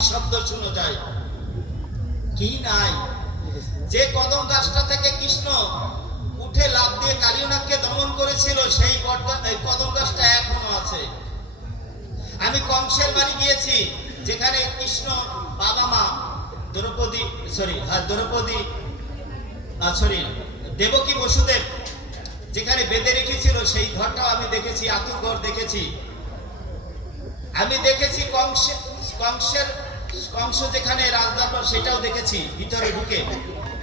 শব্দ শোনা যায়। কি নাই? যে কদম গাছটা থেকে কৃষ্ণ উঠে লাভ দিয়ে কালিনাথকে দমন করেছিল, সেই কদম গাছটা এখনও আছে। আমি কংসের বাড়ি গিয়েছি, যেখানে কৃষ্ণ বাবা মা, দ্রৌপদী সরি হ্যাঁ দ্রৌপদী সরি দেবকী বসুদেব, যেখানে বেঁধে রেখেছিল সেই ঘরটাও আমি দেখেছি, আতুর ঘর দেখেছি। আমি দেখেছি কংসের কংসের কংস যেখানে রাজদরবার সেটাও দেখেছি, ভিতরে ঢুকে।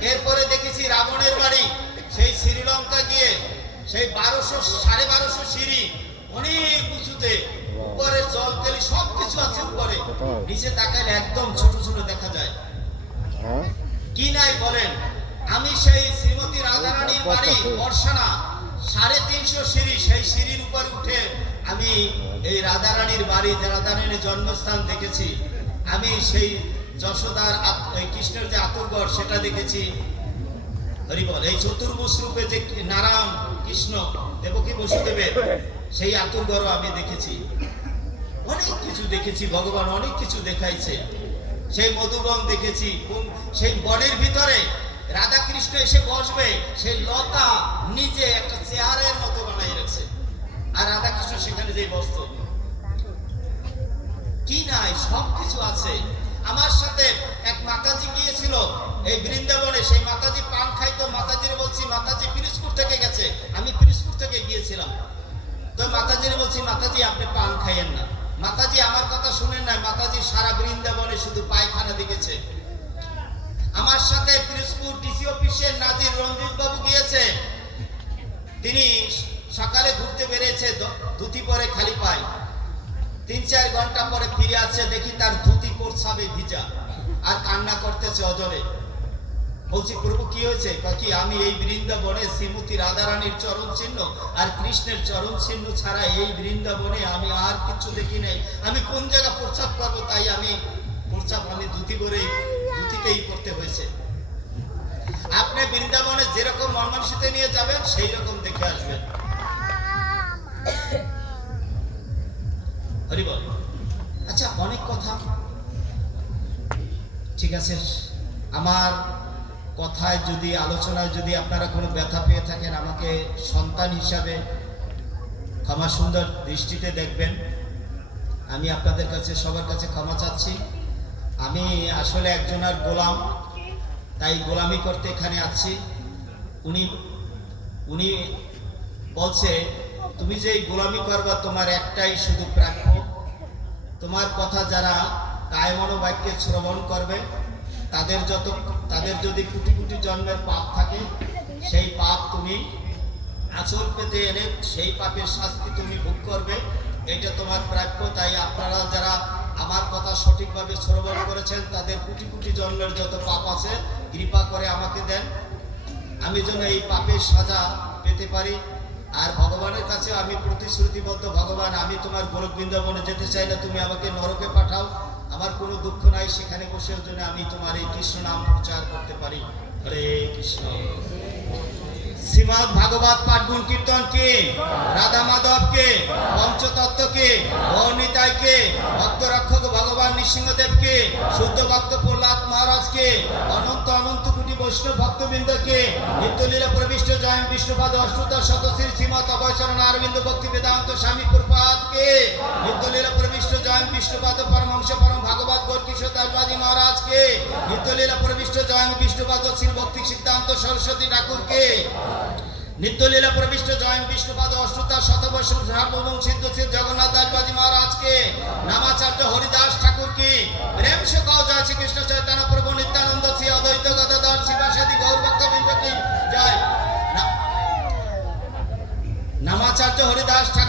এরপরে দেখেছি রাবণের বাড়ি, সেই শ্রীলঙ্কা গিয়ে সেই বারোশো, সাড়ে বারোশো সিঁড়ি অনেক উঁচুতে, উপরে জল কেলি সব কিছু আছে উপরে। নিচে তাকালে একদম ছোট ছোট দেখা যায়। কি নাই বলেন? আমি সেই শ্রীমতী রাধারানীর বাড়ি, বর্ষানা, সাড়ে তিনশো সিঁড়ি, সেই সিঁড়ির উপর উঠে আমি এই রাধারানীর বাড়ি, রাধারানীর জন্মস্থান দেখেছি। আমি সেই যশোদার কৃষ্ণের যে আতুরগড়, সেটা দেখেছি। হরিবল, এই চতুর্ভুজ রূপে যে নারায়ণ কৃষ্ণ, দেবকী বসুদেবের সেই আতুরগড়ও আমি দেখেছি। অনেক কিছু দেখেছি, ভগবান অনেক কিছু দেখাইছে। সেই মধুবন দেখেছি সেই বনের ভিতরে রাধা কৃষ্ণ এসে বসবে, সেই লতা নিজে একটা চেয়ারের মতো বানাই রাখছে। আর রাধা কৃষ্ণ সেখানে যেই বসতো। কি নাই সব কিছু আছে। আমার সাথে এক মাতাজি গিয়েছিল, এই বৃন্দাবনে। সেই মাতাজি পান খাইতো। মাতাজির বলছি, মাতাজি পিরিসপুর থেকে গেছে। আমি পিরিসপুর থেকে গিয়েছিলাম। তো মাতাজির বলছি, মাতাজি, আপনি পান খাইয়েন না। মাতাজি আমার কথা শুনেন না মাতাজি সারা বৃন্দাবনে শুধু পায়খানা দেখেছে। আমার সাথে পিরিসপুর ডিসি অফিসের নাজির রঞ্জিত বাবু গিয়েছে। তিনি সকালে ঘুরতে বেরিয়েছে ধুতি পরে খালি পায়। তিন চার ঘণ্টা পরে ফিরে আসছে দেখি তার ধুতি কোরসাবে ভিজা। আর কান্না করতেছে অজরে বলছি, প্রভু, কি হয়েছে? কি, আমি এই বৃন্দাবনে শ্রীমতী রাধারানীর চরণ চিহ্ন আর কৃষ্ণের চরণ চিহ্ন ছাড়া এই বৃন্দাবনে আমি আর কিছু দেখি নাই। আমি কোন জায়গা প্রস্রাব করব তাই আমি প্রস্রাব আমি ধুতি পরেই ধুতিতেই করতে হয়েছে। আপনি বৃন্দাবনে যেরকম মনমানসিতে নিয়ে যাবেন, সেই রকম দেখে আসবেন। আচ্ছা অনেক কথা। ঠিক আছে। আমার কথায় যদি, আলোচনায় যদি আপনারা কোনো ব্যথা পেয়ে থাকেন, আমাকে সন্তান হিসাবে ক্ষমা সুন্দর দৃষ্টিতে দেখবেন। আমি আপনাদের কাছে, সবার কাছে ক্ষমা চাচ্ছি। আমি আসলে একজনের গোলাম, তাই গোলামি করতে এখানে আছি। উনি উনি বলছে, তুমি যে গোলামি করবা, তোমার একটাই শুধু প্রাপ্য তোমার কথা যারা কায়মন বাক্যে শ্রবণ করবে, তাদের যত তাদের যদি কোটি কোটি জন্মের পাপ থাকে, সেই পাপ তুমি আচল পেতে এনে সেই পাপের শাস্তি তুমি ভোগ করবে, এটা তোমার প্রাপ্য। তাই আপনারা যারা আমার কথা সঠিকভাবে শ্রবণ করেছেন, তাদের কোটি কোটি জন্মের যত পাপ আছে, কৃপা করে আমাকে দেন। আমি যেন এই পাপের সাজা পেতে পারি। আর ভগবানের কাছে আমি প্রতিশ্রুতিবদ্ধ ভগবান, আমি তোমার গোলক বৃন্দাবনে যেতে চাই না, তুমি আমাকে নরকে পাঠাও। আমার কোনো দুঃখ নাই সেখানে বসেও যেন আমি তোমার এই কৃষ্ণ নাম প্রচার করতে পারি। হরে কৃষ্ণ। শ্রীমদ ভাগবত পাঠ গুণ কীর্তন কে? রাধা মাধব কে? পঞ্চতত্ত্ব কে? গৌরনিতাই কে? ভক্ত রক্ষক ভগবান নৃসিংহদেব কে? শুদ্ধ ভক্ত প্রহ্লাদ মহারাজ কে অনন্ত অনন্ত কোটি বৈষ্ণব ভক্তবৃন্দ কে নিত্যলীলা প্রবিষ্ট জয়ন বিষ্ণুপাদ অষ্টুত শতশ্রী শ্রীমত অভয়চরণ অরবিন্দ ভক্তি বেদান্ত স্বামী প্রপাত কে নিত্যলীলা প্রবিষ্ট জয়ন বিষ্ণুপাদ পরমংশ পরম ভাগবত গৌর কিশোর দাসবাদী মহারাজ কে নিত্যলীলা প্রবিষ্ট জয়ন বিষ্ণুপাদ শ্রী ভক্তি সিদ্ধান্ত সরস্বতী ঠাকুর কে নিত্যলীলা প্রবিষ্ট জয়ন বিষ্ণুপাদ অষ্টতা শতবর্ষ সার্বভৌম সিদ্ধ শ্রী জগন্নাথ দাসবাজি মহারাজকে, নামাচার্য হরিদাস ঠাকুরকে, প্রেম সে কও শ্রীকৃষ্ণ চৈতন্য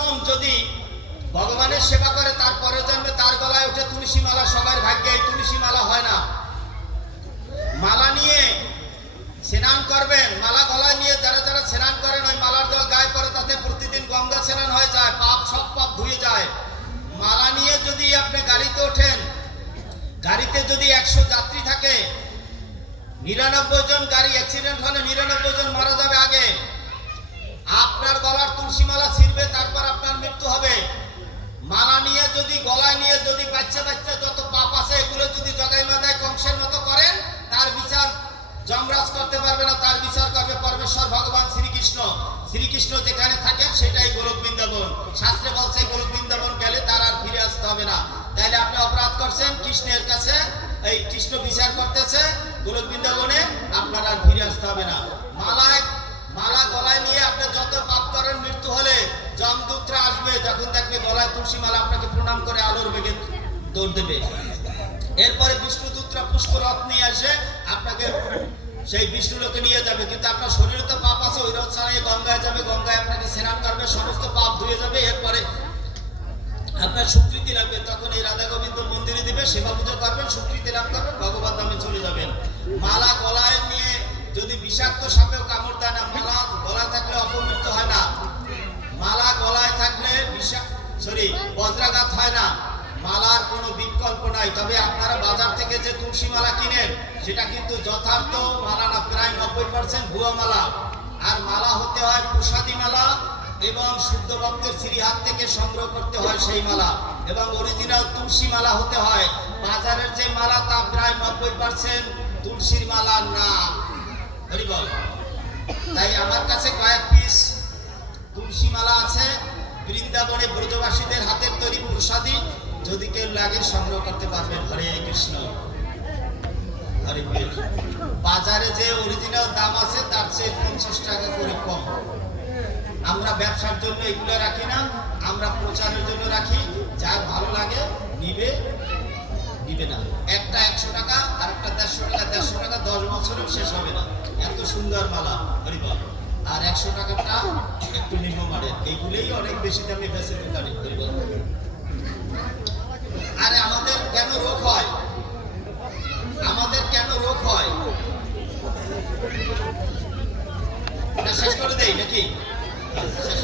জনম যদি ভগবানের সেবা করে, তার পরের জন্মে তার গলায় ওঠে তুলসী মালা, সবার ভাগ্যে এই তুলসী মালা হয় না। মালা নিয়ে স্নান করবেন, মালা গলায় নিয়ে যারা যারা স্নান করেন, ওই মালার জল গায়ে পরে তাতে প্রতিদিন গঙ্গা স্নান হয়ে যায়, পাপ সব পাপ ধুয়ে যায়। মালা নিয়ে যদি আপনি গাড়িতে ওঠেন, গাড়িতে যদি একশো যাত্রী থাকে, নিরানব্বই জন গাড়ি অ্যাক্সিডেন্ট হলে নিরানব্বই জন মারা যাবে আগে। আপনার গলার তুলসী মালা ছিঁড়বে, তারপর আপনার মৃত্যু হবে। মালা নিয়ে যদি, গলায় নিয়ে যদি বাচ্চা বাচ্চা যত পাপ আছে, এগুলো যদি জগাই মাদায় কংসের মতো করেন, তার বিচার যমরাজ করতে পারবে না, তার বিচার করবে পরমেশ্বর ভগবান শ্রীকৃষ্ণ। শ্রীকৃষ্ণ যেখানে থাকেন, সেটাই গোলক বৃন্দাবন। শাস্ত্রে বলছে, গোলক বৃন্দাবন গেলে তার আর ফিরে আসতে হবে না। তাইলে আপনি অপরাধ করছেন, কৃষ্ণের কাছে এই কৃষ্ণ বিচার করতেছে, গোলক বৃন্দাবনে আপনার আর ফিরে আসতে হবে না। মালায়, মালা গলায় নিয়ে আপনি যত পাপ করেন, মৃত্যু হলে যমদূতরা আসবে, যখন দেখবে গলায় তুলসী মালা আপনাকে প্রণাম করে আলোর বেগে দৌড় দেবে। এরপরে বিষ্ণুদূতরা পুষ্পরথ নিয়ে আসে, আপনাকে সেই বিষ্ণু লোকে নিয়ে যাবে। কিন্তু আপনার শরীরে তো পাপ আছে, ওই রথ ছাড়াই গঙ্গায় যাবে, গঙ্গায় আপনাকে স্নান করবে, সমস্ত পাপ ধুয়ে যাবে। এরপরে আপনার স্বীকৃতি লাগবে, তখন এই রাধা গোবিন্দ মন্দিরে দিবে, সেবা পুজো করবেন স্বীকৃতি লাভ করবেন, ভগবান ধামে চলে যাবেন। মালা গলায় নিয়ে যদি বিষাক্ত সাপেও কামড় দেয় না, মালা গলায় থাকলে অপমৃত্যু হয় না। মালা গলায় থাকলে সরি বজ্রাঘাত হয় না। মালার কোনো বিকল্প নাই। তবে আপনারা বাজার থেকে যে তুলসী মালা কিনেন, সেটা কিন্তু যথার্থ মালা না, প্রায় নব্বই পার্সেন্ট ভুয়া মালা। আর মালা হতে হয় প্রসাদী মালা এবং শুদ্ধ ভক্তের শ্রীহাত থেকে সংগ্রহ করতে হয় সেই মালা। এবং অরিজিনাল তুলসী মালা হতে হয়। বাজারের যে মালা, তা প্রায় নব্বই পার্সেন্ট তুলসীর মালা না। তাই আমার কাছে কয়েক পিস তুলসী মালা আছে। বৃন্দাবনে ব্রজবাসীদের হাতের তৈরি প্রসাদী যদি কেউ লাগে সংগ্রহ করতে পারবেন হরে কৃষ্ণ। বাজারে যে অরিজিনাল দাম আছে, তার চেয়ে পঞ্চাশ টাকা করে কম। আমরা ব্যবসার জন্য এগুলো রাখি না। আমরা প্রচারের জন্য রাখি। যার ভালো লাগে নিবে। নিবে না। একটা একশো টাকা আর একটা দেড়শো টাকা দেড়শো টাকা, দশ বছরেও শেষ হবে না। এত সুন্দর মালা হরিবল আর একশো টাকাটা একটু নিম্নমানের এইগুলোই অনেক বেশি দামে বেশি দোকানে হরিবল আরে আমাদের কেন রোগ হয়? আমাদের কেন রোগ হয়? শেষ করে দেই নাকি? শেষ